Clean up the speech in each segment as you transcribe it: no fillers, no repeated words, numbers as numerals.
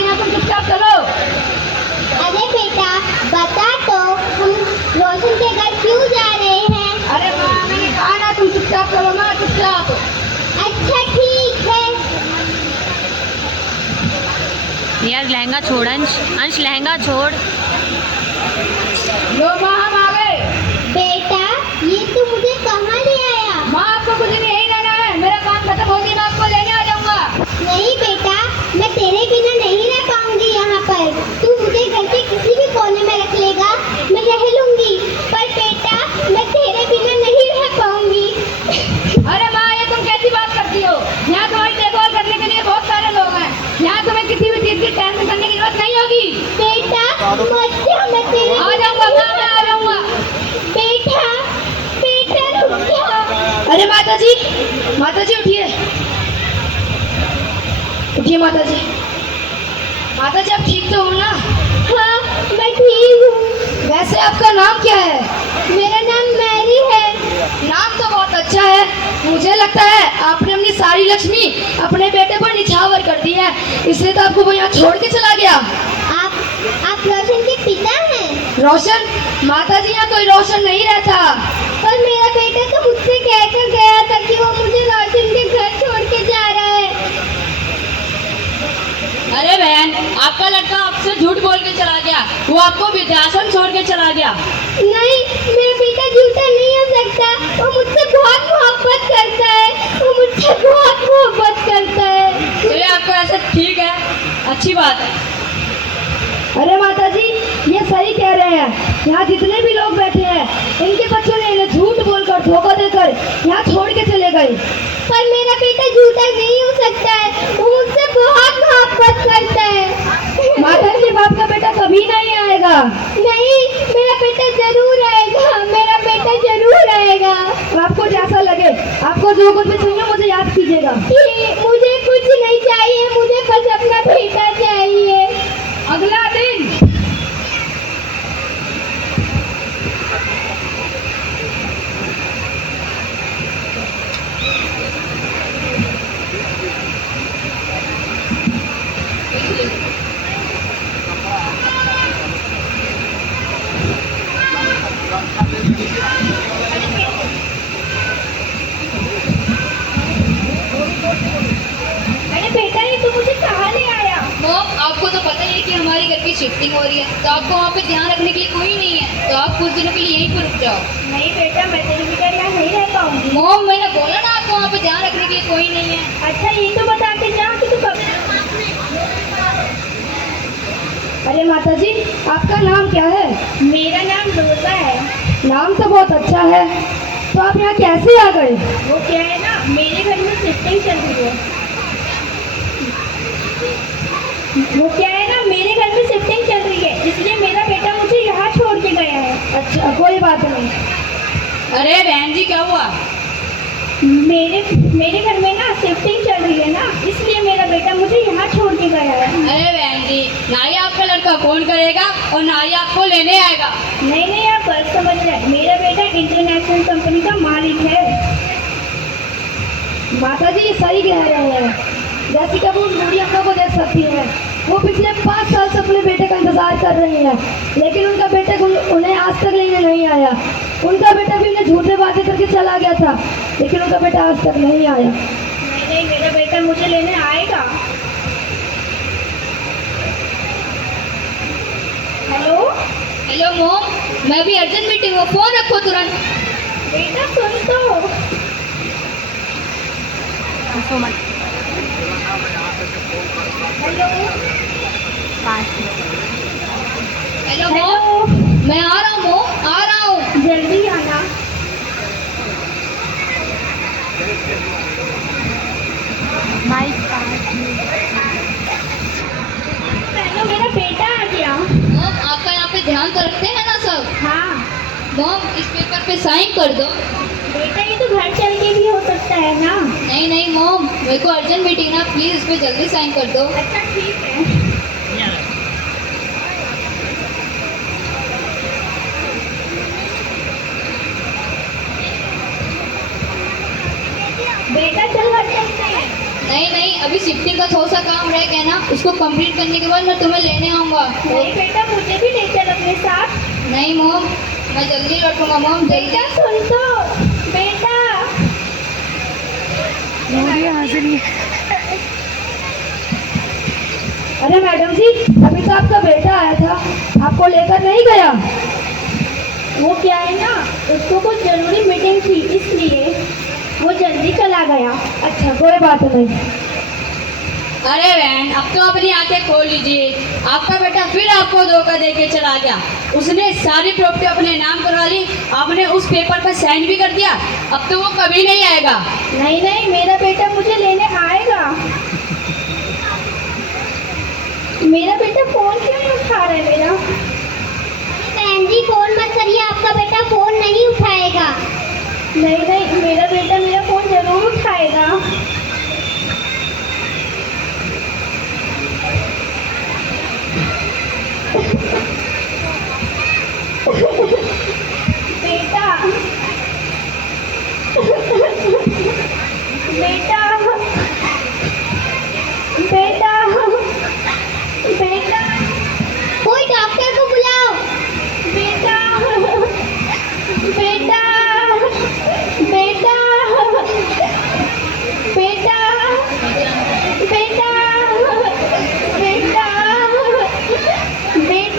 नहीं ना, तुम चुपचाप चलो। अरे बेटा बता तो, हम रोशन के घर क्यों जा रहे हैं? अरे माँ, मैंने कहा ना तुम चुपचाप चलो माँ, चुपचाप। अच्छा ठीक है। यार लहंगा छोड़ अंश, अंश लहंगा छोड़। लो माँ, हम आ गए। बेटा ये तू मुझे कहाँ ले आया? माँ, आपको कुछ नहीं यही लेना है, मेरा काम खत्म हो गया, मैं आपको लेने आ जाऊंगा। नहीं बेटा, मैं तेरे बिना नहीं रह पाऊंगी यहाँ पर। तू मुझे घर के किसी भी कोने में रख लेगा, मैं रह लूंगी, पर बेटा मैं तेरे बिना नहीं रह पाऊंगी। अरे माँ, ये तुम कैसी बात करती हो? यहाँ तुम्हारी देखभाल करने के लिए बहुत सारे लोग हैं, यहाँ तुम्हें किसी भी चीज की टेंशन करने की जरूरत नहीं होगी। बेटा मत जा, मैं तेरे आ जाऊंगा माँ, मैं आ जाऊंगा। बेटा बेटा रुक जा। अरे माता जी, माता जी उठिए, उठिए माता जी। माता जी, आप ठीक तो हो ना? हाँ मैं ठीक हूँ। वैसे आपका नाम क्या है? मेरा नाम मैरी है। नाम तो बहुत अच्छा है। मुझे लगता है आपने अपनी सारी लक्ष्मी अपने बेटे पर निछावर कर दी है, इसलिए तो आपको वो यहाँ छोड़ के चला गया। आप रोशन के पिता हैं? रोशन? माता जी, यहाँ कोई रोशन नहीं रहता। पर मेरा बेटा तो मुझसे कहकर गया था कि वो मुझे रोशन के घर छोड़ के जा रहा है। अरे बहन, आपका लड़का आपसे झूठ बोल के चला गया, वो आपको वृद्धाश्रम छोड़ के चला गया। नहीं, मेरा बेटा झूठा नहीं हो सकता, वो मुझसे बहुत मोहब्बत करता है, वो मुझसे बहुत मोहब्बत करता है। चलिए, आपको ऐसा ठीक है, अच्छी बात है। अरे माता जी, ये सही कह रहे हैं, यहाँ जितने भी लोग बैठे हैं इनके बच्चों ने इन्हें झूठ बोलकर धोखा देकर यहाँ छोड़ के चले गए। पर मेरा बेटा झूठा नहीं हो सकता है, वो मुझसे बहुत मोहब्बत करता है। माता जी, बाप का बेटा कभी नहीं आएगा। नहीं, मेरा बेटा जरूर आएगा, मेरा बेटा जरूर आएगा। आपको जैसा लगे, आपको जो कुछ भी चाहिए मुझे याद कीजिएगा। मुझे कुछ नहीं चाहिए, मुझे बस अपना बेटा चाहिए। अगला दिन अरे बेटा, ये तू मुझे कहाँ ले आया? मॉम, आपको तो पता ही है कि हमारी घर की शिफ्टिंग हो रही है, तो आपको वहाँ पे ध्यान रखने के लिए कोई नहीं है, तो आप कुछ दिनों के लिए यहीं पर रुक जाओ। नहीं बेटा, मैं तेरे बगैर यहाँ नहीं रह पाऊंगी। मॉम, मैंने बोला ना आपको वहाँ पे ध्यान रखने के लिए कोई नहीं है। अच्छा ये तो बता के जा कि तू कब। अरे माता जी, आपका नाम क्या है? मेरा नाम रोजा है। नाम तो बहुत अच्छा है, तो आप यहाँ कैसे आ गए? वो क्या है ना, मेरे घर में शिफ्टिंग चल रही है। वो क्या है ना, मेरे घर में शिफ्टिंग चल रही है, इसलिए मेरा बेटा मुझे यहाँ छोड़ के गया है। अच्छा, कोई बात नहीं। अरे बहन जी, क्या हुआ? मेरे घर में ना शिफ्टिंग चल रही है ना, इसलिए मेरा बेटा मुझे यहाँ छोड़ के गया है। अरे बहन जी, ना ही आपका लड़का फोन करेगा और ना ही आपको लेने आएगा। नहीं नहीं, आप गलत समझ रहे हैं, मेरा बेटा इंटरनेशनल कंपनी का मालिक है। माता जी, ये सही कह रहे हैं। जैसे कि वो बूढ़ी अम्मा को देख सकती हैं, वो पिछले 5 साल से अपने बेटे का इंतजार कर रही हैं, लेकिन उनका बेटा उन्हें आज तक लेने नहीं आया। उनका बेटा भी उन्हें झूठे बातें करके चला गया था, लेकिन उनका बेटा आज तक नहीं आया। नहीं नहीं, मेरा बेटा मुझे लेने आएगा। हेलो हेलो मॉम, मैं भी अर्जेंट मीटिंग हूँ, फोन रखो तुरंत। बेटा सुन तो। हेलो हेलो मॉम, मैं आ रहा हूँ मॉम, आ रहा हूँ। जल्दी आना। हेलो, मेरा बेटा आ गया। मॉम, आपका यहाँ पे ध्यान तो रखते हैं ना सब? हाँ मॉम, इस पेपर पे साइन कर दो। बेटा, ये तो घर चल के भी हो सकता है ना। नहीं नहीं मॉम, मेरे को अर्जेंट मीटिंग ना, प्लीज इस पे जल्दी साइन कर दो। अच्छा ठीक है। बेटा चल घर चलते हैं। नहीं नहीं, अभी शिफ्टिंग का थोड़ा सा काम होमवर्क है ना, उसको कंप्लीट करने के बाद मैं तुम्हें लेने आऊँगा। नहीं बेटा, मुझे भी ले चल अपने साथ। नहीं मोम, मैं जल्दी लौटूंगा मोम, जल्दी। बेटा सुन तो, बेटा। अरे मैडम जी, अभी तो आपका बेटा आया था, आपको लेकर नहीं गया? वो क्या है ना, उसको कुछ जरूरी मीटिंग थी, इसलिए वो जल्दी चला गया। अच्छा, कोई बात नहीं। अरे बहन, अब तो अपनी आंखें खोल लीजिए। आपका बेटा फिर आपको धोखा दे के चला गया। उसने सारी प्रॉपर्टी अपने नाम करवा ली, आपने उस पेपर पर साइन भी कर दिया। अब तो वो कभी नहीं आएगा। नहीं नहीं, मेरा बेटा मुझे लेने आएगा। मेरा बेटा फोन क्यों नहीं उठा रहा है मेरा? बहन जी फोन मत करिए, आपका बेटा फोन नहीं उठाएगा। नहीं नहीं, मेरा बेटा मेरा फोन जरूर उठाएगा। बेटा बेटा बेटा बेटा, कोई डॉक्टर को बुलाओ। बेटा बेटा बेटा बेटा बेटा बेटा बेटा बेटा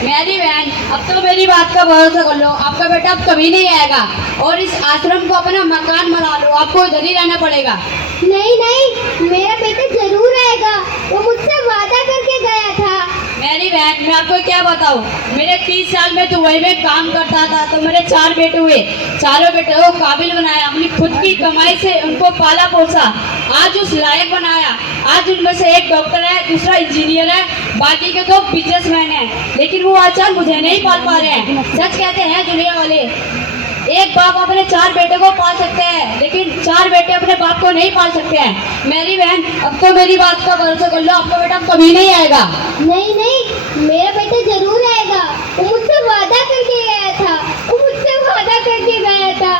मेरी बहन, अब तो मेरी बात का भरोसा कर लो। आपका बेटा अब कभी नहीं आएगा और इस आश्रम को अपना मकान बना लो। आपको इधर ही रहना पड़ेगा। नहीं नहीं, मेरा बेटा जरूर आएगा, वो मुझसे वादा करके गया था। मेरी बहन, मैं आपको क्या बताऊं, मेरे 30 साल में दुबई में काम करता था तो मेरे 4 बेटे हुए। चारों बेटे को काबिल बनाया, अपनी खुद की कमाई से उनको पाला पोसा, आज उस लायक बनाया। आज उनमें से एक डॉक्टर है, दूसरा इंजीनियर है, बाकी के 2 बिजनेसमैन हैं। लेकिन वो आज मुझे नहीं पाल पा रहे हैं। सच कहते हैं दुनिया वाले, एक बाप अपने 4 बेटे को पाल सकते हैं, लेकिन 4 बेटे अपने बाप को नहीं पाल सकते हैं। मेरी बहन, अब तो मेरी बात का भरोसा कर लो। आपका बेटा कभी नहीं आएगा। नहीं नहीं, मेरा बेटा जरूर आएगा, वो मुझसे वादा करके गया था। वो मुझसे वादा करके गया था।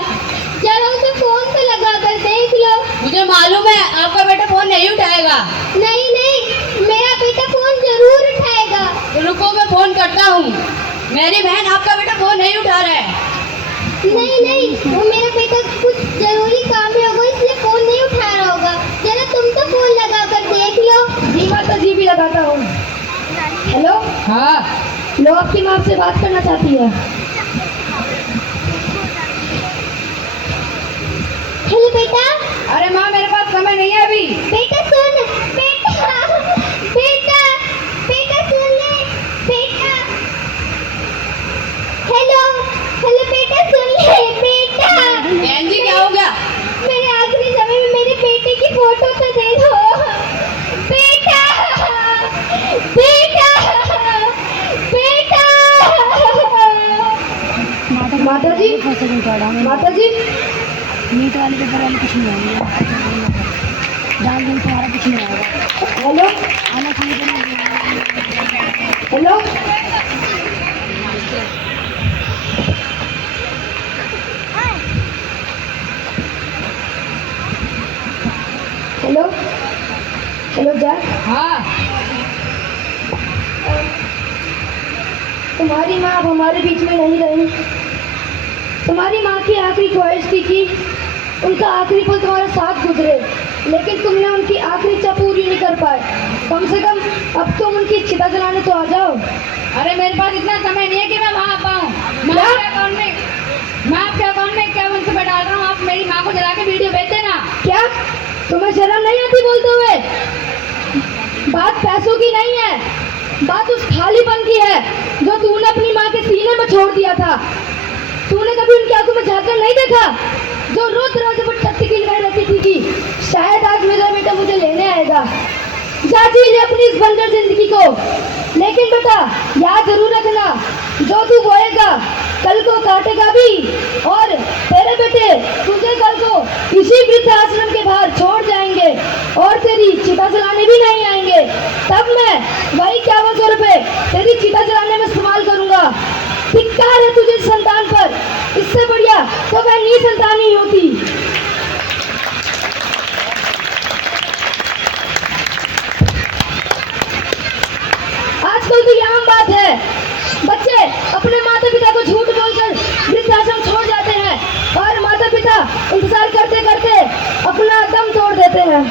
जरा उसे फोन पे लगा कर देख लो। मुझे मालूम है आपका बेटा फोन नहीं उठाएगा। नहीं नहीं, मेरा बेटा फोन जरूर उठाएगा। तो रुको, मैं फोन करता हूँ। मेरी बहन, आपका बेटा फोन नहीं उठा रहा है। नहीं नहीं, वो मेरा बेटा कुछ जरूरी काम में होगा, इसलिए फोन नहीं उठा रहा होगा। जरा तुम तो फोन लगा कर देख लो। जी माता जी, भी लगाता हूँ। हेलो, हाँ, लो, आपकी माँ आपसे बात करना चाहती है। हेलो बेटा। अरे माँ, मेरे पास समय नहीं है अभी। बेटा सुन, बेटा बेटा बेटा सुन ले बेटा। हेलो हेलो बेटा सुन ले बेटा। बहन जी, क्या हो गया? मेरे आखिरी समय में मेरे बेटे की फोटो तो दे दो बेटा। बेटा बेटा। माता जी, माता जी, नीट वाले पेपर वाले कुछ नहीं आएंगे, डाल दिन तुम्हारा कुछ नहीं आएगा। हेलो आना चाहिए हेलो, हेलो हेलो जैक, हाँ, तुम्हारी माँ अब हमारे बीच में नहीं रही। तुम्हारी माँ की आखिरी ख्वाहिश थी कि उनका आखिरी पल तुम्हारे साथ गुजरे, लेकिन तुमने उनकी आखिरी इच्छा पूरी नहीं कर पाए। कम से कम अब तुम उनकी चिता जलाने तो आ जाओ। अरे मेरे पास इतना समय नहीं है कि मैं वहाँ आ पाऊँ। मैं आपके अकाउंट में क्या उनसे मैं डाल रहा हूँ, आप मेरी माँ को जला के वीडियो भेज देना। क्या तुम्हें शर्म नहीं आती बोलते हुए? बात पैसों की नहीं है, बात उस खालीपन की है जो तूने अपनी माँ के सीने में छोड़ दिया था। तूने कभी उनकी आंखों में झांककर नहीं देखा, जो रोज दरवाजे पर छत की लगाई रहती थी कि शायद आज मेरा बेटा मुझे लेने आएगा। जा जी ले अपनी इस बंजर जिंदगी को। लेकिन बेटा याद जरूर रखना, जो तू बोएगा कल को काटेगा भी, और तेरे बेटे तुझे कल को इसी वृद्धाश्रम के बाहर छोड़ जाएंगे और तेरी चिता जलाने भी नहीं आएंगे। तब मैं वही 5100 रुपये तेरी चिता जलाने में इस्तेमाल करूंगा। धिक्कार है तुझे संतान पर, इससे बढ़िया तो वह निसंतान ही होती। आजकल तो यह आम बात है, बच्चे अपने माता पिता को झूठ बोलकर वृद्धाश्रम छोड़ जाते हैं और माता पिता इंतजार करते करते अपना दम तोड़ देते हैं।